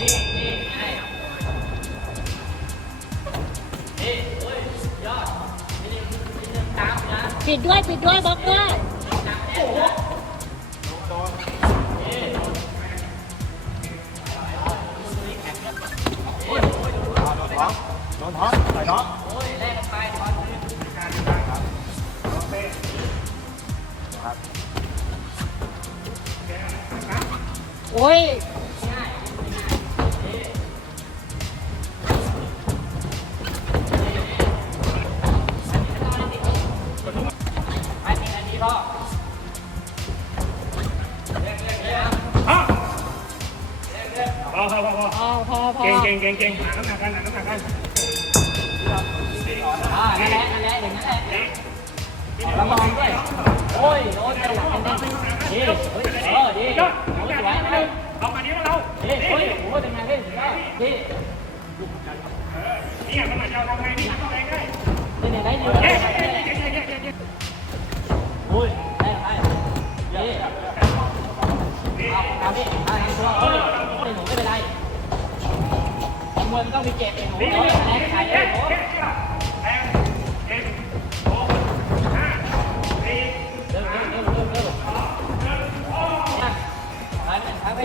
ปิดด้วย ปิดด้วยบล็อกด้วยโดนท้องใส่ท้องโอ้ย พอพอพอพอ พอพอพอ เก่งเก่งเก่งเก่งหาน้ำหนักกันหาน้ำหนักกัน อ่านั่นแหละนั่นแหละอย่างนั้นแหละระวังด้วย โอ้ยโดนไปหลังกันได้ดีเฮ้ยเออดี ยอด โอ้ย จับ สวย มา เลย เอามานี้มาเรา ดีเฮ้ยโอ้ยเป็นไงเฮ้ยดี นี่มันจะทำไงนี่ทำไงได้ เป็นยังไงดี เย้เย้เย้เย้เย้เย้เย้ โอ้ยได้ได้ดีเอาตามพี่อ่าทางตัวเฮ้ย เป็ไรมวยมันต้องมีเจ็บเป็นหนูแพ้ใครเจ็บหนูเดินเดินเดินเดินเดินไปไปไป